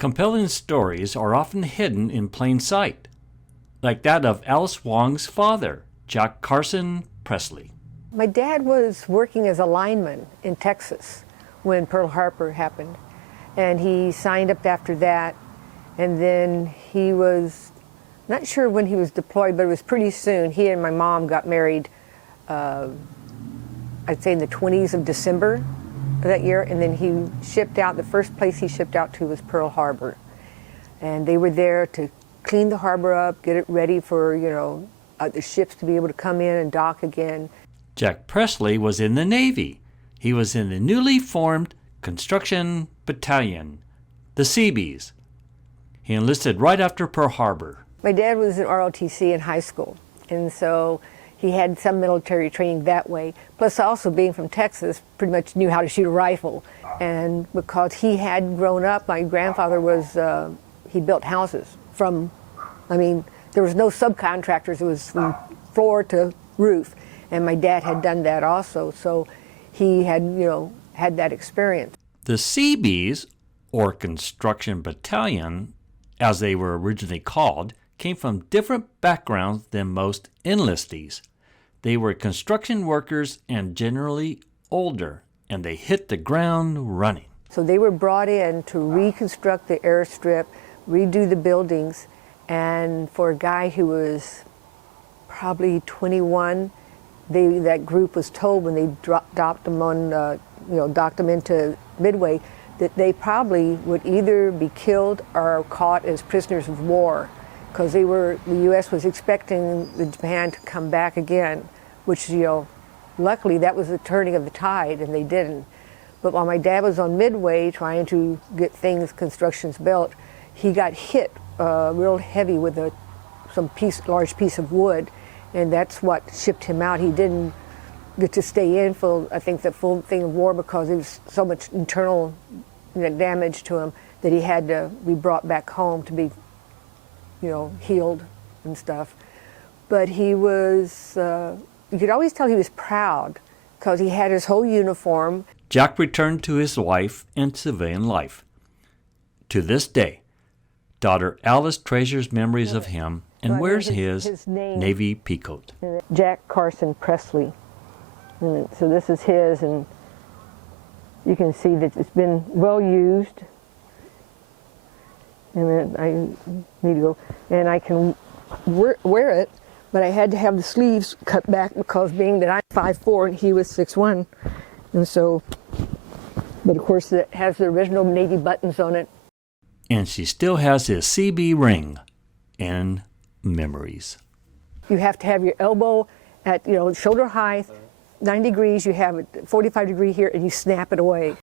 Compelling stories are often hidden in plain sight, like that of Alice Wong's father, Jack Carson Presley. My dad was working as a lineman in Texas when Pearl Harbor happened, and he signed up after that, and then he was not sure when he was deployed, but it was pretty soon. He and my mom got married, I'd say in the 20s of December of that year, and then he shipped out. The first place he shipped out to was Pearl Harbor, and they were there to clean the harbor up, get it ready for, the ships to be able to come in and dock again. Jack Presley was in the Navy. He was in the newly formed Construction Battalion, the Seabees. He enlisted right after Pearl Harbor. My dad was in ROTC in high school, and so he had some military training that way. Plus, also being from Texas, pretty much knew how to shoot a rifle. And because he had grown up, my grandfather was, he built houses from, there was no subcontractors. It was from floor to roof. And my dad had done that also, so he had, had that experience. The Seabees, or Construction Battalion, as they were originally called, came from different backgrounds than most enlistees. They were construction workers and generally older, and they hit the ground running. So they were brought in to reconstruct the airstrip, redo the buildings, and for a guy who was probably 21, that group was told when they docked them into Midway, that they probably would either be killed or caught as prisoners of war, because the U.S. was expecting the Japan to come back again, which, luckily that was the turning of the tide, and they didn't. But while my dad was on Midway trying to get constructions built, he got hit real heavy with large piece of wood, and that's what shipped him out. He didn't get to stay in for, I think, the full thing of war, because there was so much internal damage to him that he had to be brought back home to be, healed and stuff. But he was, you could always tell he was proud, because he had his whole uniform. Jack returned to his wife and civilian life. To this day, daughter Alice treasures memories of him and wears his Navy peacoat. Jack Carson Presley. And so this is his, and you can see that it's been well used. And then I need to go, and I can wear it, but I had to have the sleeves cut back, because being that I'm 5'4" and he was 6'1", and so, but of course it has the original Navy buttons on it. And she still has his Seabee ring in memories. You have to have your elbow at shoulder height, 9 degrees. You have it 45 degree here, and you snap it away.